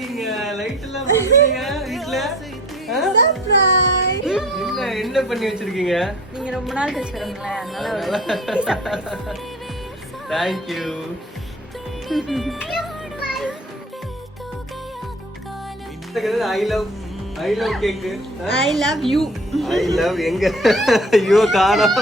இருக்கீங்க லைட் எல்லாம் போடுறீங்க வீட்ல சர்ப்ரைஸ். என்ன பண்ணி வச்சிருக்கீங்க நீங்க ரொம்ப நாள் கழிச்சு வரீங்களே அதனால Thank you I love cake I love you. I love எங்க ஐயோ காணோம்